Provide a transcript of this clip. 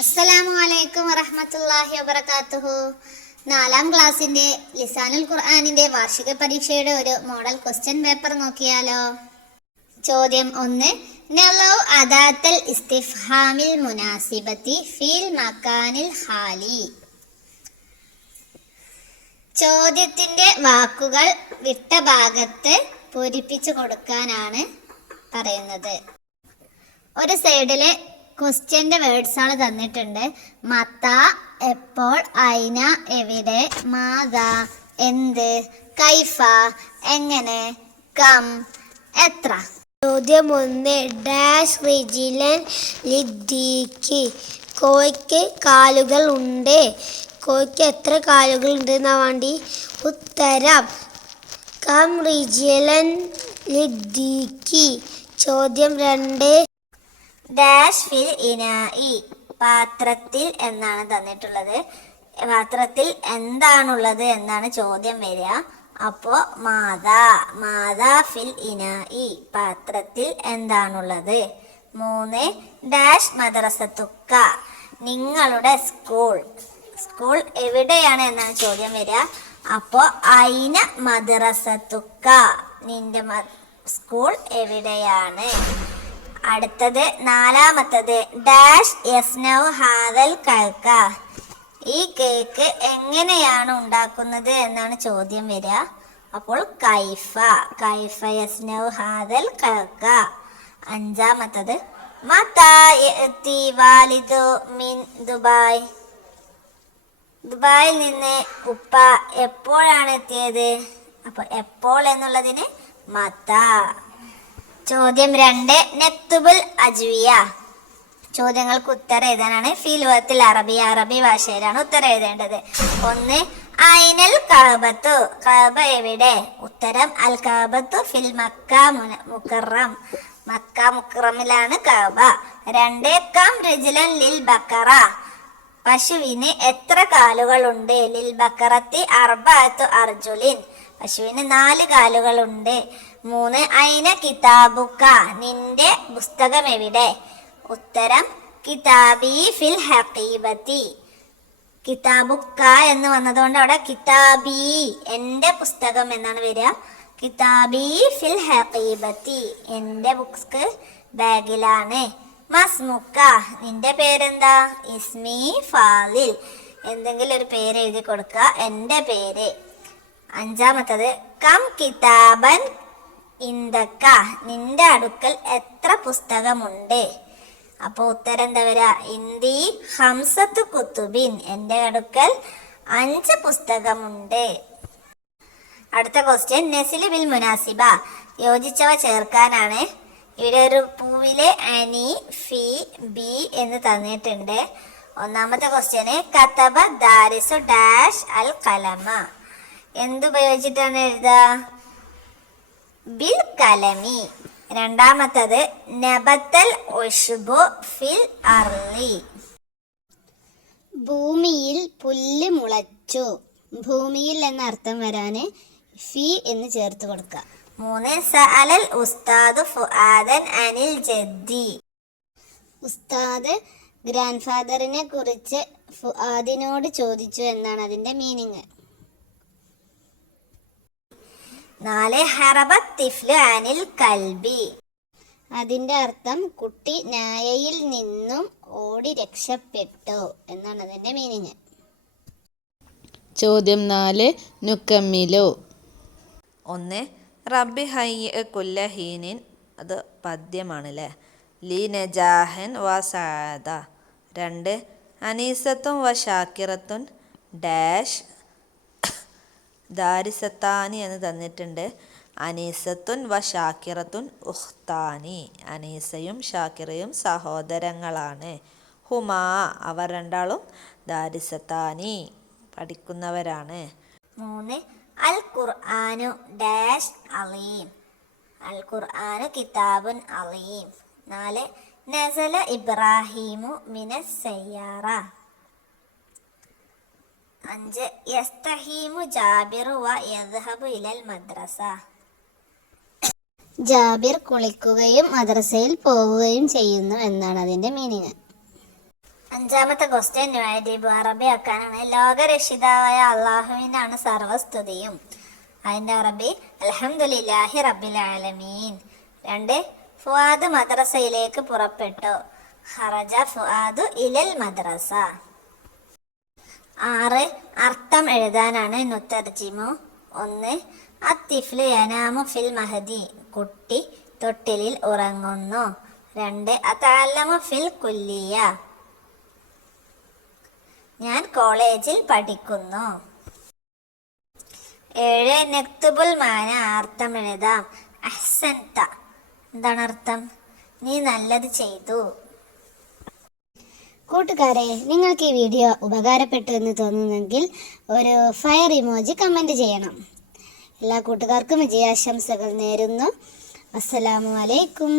അസ്സലാമു അലൈക്കും വറഹമത്തല്ലാഹി വബറകാതുഹു നാലാം ക്ലാസ്സിന്റെ ലിസാനുൽ ഖുർആാനിന്റെ വാർഷിക പരീക്ഷയുടെ ഒരു മോഡൽ ക്വസ്റ്റ്യൻ പേപ്പർ നോക്കിയാലോ? ചോദ്യം ഒന്ന് നലൗ അദാത്തൽ ഇസ്തിഫാമിൽ മുനാസിബത്തി ഫീൽ മക്കാനിൽ ഹാലി. ചോദ്യത്തിന്റെ വാക്കുകൾ വിട്ട ഭാഗത്ത് പൂരിപ്പിച്ചു കൊടുക്കാനാണ് പറയുന്നത്. ഒരു സൈഡിൽ ക്വസ്റ്റ്യന്റെ വേർഡ്സ് ആണ് തന്നിട്ടുണ്ട്. മത്ത എപ്പോൾ അയിന എവിടെ മാത എന്ത് കൈഫ എങ്ങനെ കം എത്ര? ചോദ്യം ഒന്ന് ഡാഷ് റിജിലൻ ലിദ്ദിക്ക് കോയ്ക്ക് കാലുകൾ ഉണ്ട്. കോയ്ക്ക് എത്ര കാലുകൾ ഉണ്ട് എന്നാ വേണ്ടി? ഉത്തരം കം റിജിലൻ ലിദ്ദിക്ക് ചോദ്യം രണ്ട് ഡാഷ് ഫിൽ ഇനായി പാത്രത്തിൽ എന്നാണ് തന്നിട്ടുള്ളത്. പാത്രത്തിൽ എന്താണുള്ളത് എന്നാണ് ചോദ്യം വരിക. അപ്പോ മാതാ മാതാ ഫിൽ ഇനായി പാത്രത്തിൽ എന്താണുള്ളത്? മൂന്ന് ഡാഷ് മദ്രസത്തുക്ക നിങ്ങളുടെ സ്കൂൾ സ്കൂൾ എവിടെയാണ് എന്നാണ് ചോദ്യം വരിക. അപ്പോ അയിന മദ്രസത്തുക്ക നിന്റെ സ്കൂൾ എവിടെയാണ്? അടുത്തത് നാലാമത്തത്. ഡാഷ് യസ്നൗ ഹാദൽ കൽക്ക. ഈ കേക്ക് എങ്ങനെയാണ് ഉണ്ടാക്കുന്നത് എന്നാണ് ചോദ്യം വരിക. അപ്പോൾ കൈഫ കൈഫ യസ്നൗ ഹാദൽ കൽക്ക. അഞ്ചാമത്തത് മതായി വാലിദു മിൻ ദുബായ്. ദുബായിൽ നിന്ന് ഉപ്പ എപ്പോഴാണ് എത്തിയത്? അപ്പൊ എപ്പോൾ എന്നുള്ളതിന് മത്ത ചോദ്യം രണ്ട്. നെത്തുബുൽ അജ്വിയ. ചോദ്യങ്ങൾക്ക് ഉത്തരം എഴുതാനാണ്. ഫിലുവത്തിൽ അറബി അറബി ഭാഷയിലാണ് ഉത്തരം എഴുതേണ്ടത്. ഒന്ന് ഐനൽ കാബത്തു. കാബ എവിടെ? ഉത്തരം അൽ കാബത്തു ഫിൽ മക്ക മുക്കറം മക്ക മുക്കറമിലാണ് കാബ. രണ്ട് കം റിജ്ലൻ ലിൽ ബക്കറ. പശുവിന് എത്ര കാലുകളുണ്ട്? ലിൽ ബക്കറത്തി അർബാത്തു അർജുലിൻ. പശുവിന് നാല് കാലുകളുണ്ട്. മൂന്ന്. അയിന കിതാബുക്ക? നിന്റെ പുസ്തകം എവിടെ ഉത്തരം കിതാബി ഫിൽ ഹക്കീബത്തി കിതാബുക്ക എന്ന് വന്നതുകൊണ്ട് അവിടെ കിതാബി എന്റെ പുസ്തകം എന്നാണ് വരിക. കിതാബി ഫിൽ ഹക്കീബത്തി എന്റെ ബുക്സ് ബാഗിലാണ്. മസ്മുക്ക നിന്റെ പേരെന്താ? ഇസ്മി ഫാലിൽ. എന്തെങ്കിലും ഒരു പേര് എഴുതി കൊടുക്കുക. എന്റെ പേര്. അഞ്ചാമത്തത് കം കിതാബൻ ഇന്ദക്ക നിന്റെ അടുക്കൽ എത്ര പുസ്തകമുണ്ട്? അപ്പോൾ ഉത്തരം എന്താ വരിക ഇന്ദി ഹംസത്ത് കുത്തുബിൻ എന്റെ അടുക്കൽ അഞ്ച് പുസ്തകമുണ്ട്. അടുത്ത ക്വസ്റ്റ്യൻ നെസിലി ബിൽ മുനാസിബ. യോജിച്ചവ ചേർക്കാനാണ്. ഇവിടെ ഒരു പൂവിലെ അനി ഫി ബി എന്ന് തന്നിട്ടുണ്ട്. ഒന്നാമത്തെ ക്വസ്റ്റ്യന് കതബ ദാരിസു ഡാഷ് അൽ കലമ. എന്തുപയോഗിച്ചിട്ടാണ് എഴുതുക? ബിൽ കലമി. രണ്ടാമത്തത് നബത്തൽ ഒഷുബു ഫിൽ അർലി ഭൂമിയിൽ പുല്ല് മുളച്ചു. ഭൂമിയിൽ എന്ന അർത്ഥം വരാന് ഫി എന്ന് ചേർത്ത് കൊടുക്കുക മൂന്ന് സഅലൽ ഉസ്താദ് ഫുആദൻ അനിൽ ജദ്ദി. ഉസ്താദ് ഗ്രാൻഡ് ഫാദറിനെ കുറിച്ച് ഫുആദിനോട് ചോദിച്ചു എന്നാണ് അതിന്റെ മീനിങ്. നാല് ഹറബത്ത് തിഫ്ലു അനിൽ കൽബി. അതിന്റെ അർത്ഥം കുട്ടി നായയിൽ നിന്നും ഓടി രക്ഷപ്പെട്ടു എന്നാണ് അതിന്റെ മീനിങ് ചോദ്യം നാല് നുക്കമ്മിലോ. ഒന്ന് റബ്ബി ഹൈ കുല്ലഹീനിൻ അത് പദ്യമാണല്ലേ? ലീനജാഹൻ നജാഹൻ വ സാദ. രണ്ട് അനീസത്തും വ ഷാക്കിറത്തുൻ ഡാഷ് ദാരിസത്താനി എന്ന് തന്നിട്ടുണ്ട്. അനീസത്തുൻ വ ഷാക്കിറത്തുൻ ഉഖ്താനി. അനീസയും ഷാക്കിറയും സഹോദരങ്ങളാണ്. ഹുമാ അവർ രണ്ടാളും ദാരിസത്താനി പഠിക്കുന്നവരാണ്. മൂന്ന് അൽ ഖുർആനു ഡാഷ് അലീം. അൽ ഖുർആനു കിതാബുൻ അലീം. നാല് നസല ഇബ്രാഹീമു മിനസ് സയ്യാറ. അഞ്ച്. യസ്തഹീമു ജാബിറു വ യദ്ഹബു ഇലൽ മദ്രസ. ജാബിർ കുളിക്കുകയും മദ്രസയിൽ പോവുകയും ചെയ്യുന്നു എന്നാണ് അതിന്റെ മീനിങ് അഞ്ചാമത്തെ ക്വസ്റ്റ്യൻ ന്യൂഡീബ് അറബി ആക്കാനാണ്. ലോകരക്ഷിതാവായ അള്ളാഹുവിനാണ് സർവസ്തുതിയും. അതിന്റെ അറബി അലഹമുല്ലാഹി റബ്ബിൽ ആലമീൻ. രണ്ട് ഫുആദ് മദ്രസയിലേക്ക് പുറപ്പെട്ടു. ഹറജ ഫുആദു ഇലൽ മദ്രസ. ആറ് അർത്ഥം എഴുതാനാണ് നുത്തർജിമു. ഒന്ന് അത്തിഫ്ല യനാമു ഫിൽ മഹദി. കുട്ടി തൊട്ടിലിൽ ഉറങ്ങുന്നു. രണ്ട് അതാലമു ഫിൽ കുല്ലിയ. ഞാൻ കോളേജിൽ പഠിക്കുന്നു. ഏഴ് നെക്തുബുൽ മാന അർത്ഥം എഴുതാം. അഹ്സൻത. എന്താണ് അർത്ഥം? നീ നല്ലത് ചെയ്തു. കൂട്ടുകാരെ നിങ്ങൾക്ക് ഈ വീഡിയോ ഉപകാരപ്പെട്ടു എന്ന് തോന്നുന്നെങ്കിൽ ഒരു ഫയർ ഇമോജി കമന്റ് ചെയ്യണം. എല്ലാ കൂട്ടുകാർക്കും വിജയാശംസകൾ നേരുന്നു. അസ്സലാമു അലൈക്കും.